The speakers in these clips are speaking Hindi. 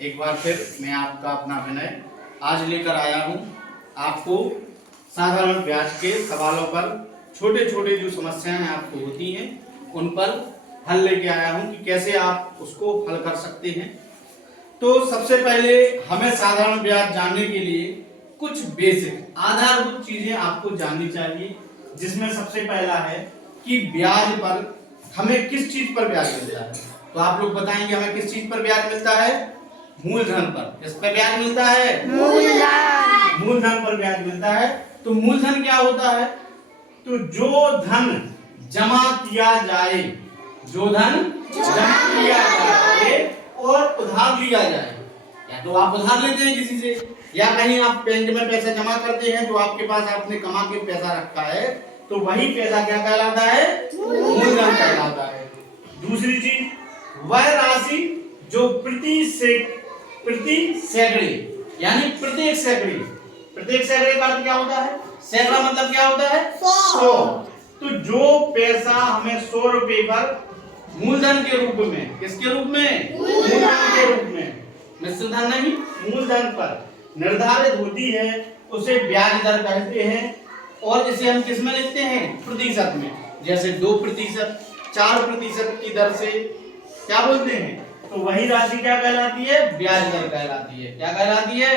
एक बार फिर मैं आपका अपना विनय आज लेकर आया हूँ आपको साधारण ब्याज के सवालों पर छोटे छोटे जो समस्याएं आपको होती हैं उन पर हल लेके आया हूँ कि कैसे आप उसको हल कर सकते हैं। तो सबसे पहले हमें साधारण ब्याज जानने के लिए कुछ बेसिक आधारभूत चीजें आपको जाननी चाहिए, जिसमें सबसे पहला है कि ब्याज पर हमें किस चीज पर ब्याज मिलता है। तो आप लोग बताएंगे हमें किस चीज पर ब्याज मिलता है? मूलधन पर। किस पर ब्याज मिलता है? मूलधन। मूलधन पर ब्याज मिलता है। तो मूलधन क्या होता है? तो जो धन जमा किया जाए, जो धन जमा किया जाए और उधार लिया जाए, या तो आप उधार लेते हैं किसी से या कहीं आप बैंक में पैसा जमा करते हैं, तो आपके पास आपने कमा के पैसा रखा है, तो वही पैसा क्या कहलाता है? मूलधन कहलाता है। दूसरी चीज, वह राशि जो प्रति सैकड़े यानी प्रत्येक सैकड़े का अर्थ क्या होता है? सैकड़ा मतलब क्या होता है? 100। तो जो पैसा हमें 100 रुपए पर मूलधन के रूप में, किसके रूप में? मूलधन के रूप में, मिश्र धन नहीं, मूलधन पर निर्धारित होती है, उसे ब्याज दर कहते हैं। और इसे हम किस में लिखते हैं? प्रतिशत में। जैसे 2%, 4% की दर से क्या बोलते हैं? तो वही राशि क्या कहलाती है? ब्याज दर कहलाती है। क्या कहलाती है?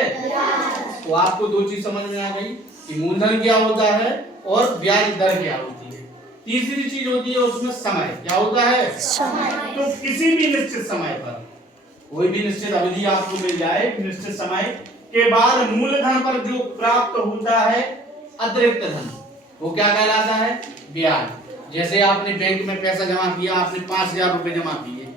तो आपको दो चीज समझ में आ गई कि मूलधन क्या होता है और ब्याज दर क्या होती है। तीसरी चीज होती है उसमें समय। क्या होता है? समय। तो किसी भी निश्चित समय पर कोई भी निश्चित अवधि आपको मिल जाए, निश्चित समय के बाद मूलधन पर जो प्राप्त होता है अतिरिक्त धन, वो क्या कहलाता है? ब्याज। जैसे आपने बैंक में पैसा जमा किया, आपने 5,000 रुपए जमा किए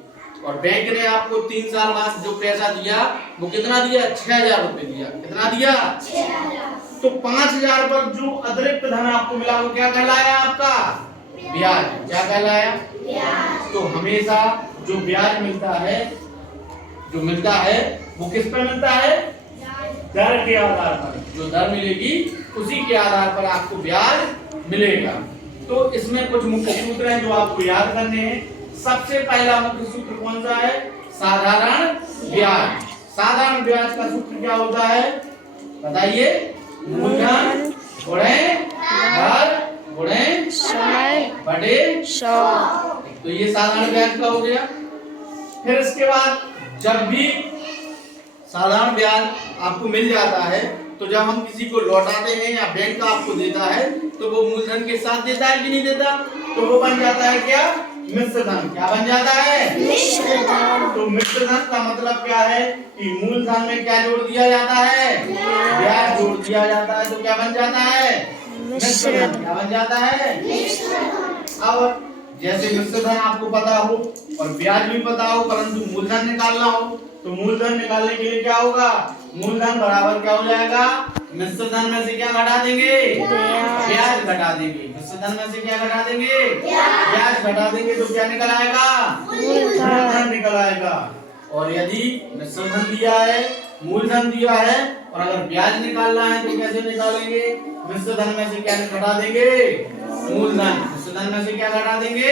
और बैंक ने आपको 3 साल बाद जो पैसा दिया वो कितना दिया? 6,000 रुपए दिया। कितना दिया? 6,000। तो 5,000 पर जो अतिरिक्त धन आपको मिला वो क्या कहलाया? आपका ब्याज। क्या कहलाया? ब्याज। तो हमेशा जो ब्याज मिलता है वो किस पर मिलता है? दर के आधार पर। जो दर मिलेगी उसी के आधार पर आपको ब्याज मिलेगा। तो इसमें कुछ मुख्य सूत्र हैं जो आपको याद करने हैं। सबसे पहला मुख्य सूत्र कौन सा है? साधारण ब्याज। साधारण ब्याज का सूत्र क्या होता है? बताइए। मूलधन गुणे दर गुणे समय बटे 100। तो ये साधारण ब्याज का हो गया। फिर इसके बाद जब भी साधारण ब्याज आपको मिल जाता है, तो जब हम किसी को लौटाते हैं या बैंक आपको देता है, तो वो मूलधन के साथ देता है कि नहीं देता? तो वो बन जाता है क्या? मिश्र धन। क्या बन जाता है? मिश्र धन। तो मिश्र धन का मतलब क्या है कि मूलधन में क्या जोड़ दिया जाता है? ब्याज जोड़ दिया जाता है। तो क्या बन जाता है? मिश्र धन। क्या बन जाता है? मिश्र धन। अब जैसे मिश्र धन आपको पता हो और ब्याज भी पता हो, परंतु मूलधन निकालना हो, तो मूलधन निकालने के लिए क्या होगा? मूलधन बराबर क्या हो जाएगा? मिश्र धन में से क्या घटा देंगे? ब्याज घटा देंगे। मिश्र धन में से क्या घटा देंगे? ब्याज घटा देंगे। तो क्या निकल आएगा? मूलधन निकल आएगा। और यदि मिश्र धन दिया है, मूलधन दिया है और अगर ब्याज निकालना है तो कैसे निकालेंगे? मिश्र धन में से क्या घटा देंगे? मूलधन। मिश्र धन में से क्या घटा देंगे?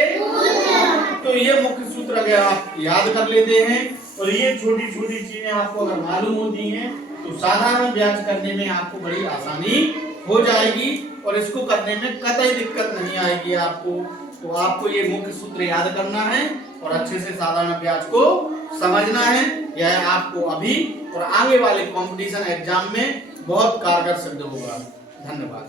तो ये मुख्य सूत्र अगर आप याद कर लेते हैं और ये छोटी छोटी चीजें आपको अगर मालूम होती हैं, तो साधारण ब्याज करने में आपको बड़ी आसानी हो जाएगी और इसको करने में कतई दिक्कत नहीं आएगी आपको। तो आपको ये मुख्य सूत्र याद करना है और अच्छे से साधारण ब्याज को समझना है। यह आपको अभी और आगे वाले कंपटीशन एग्जाम में बहुत कारगर सिद्ध होगा। धन्यवाद।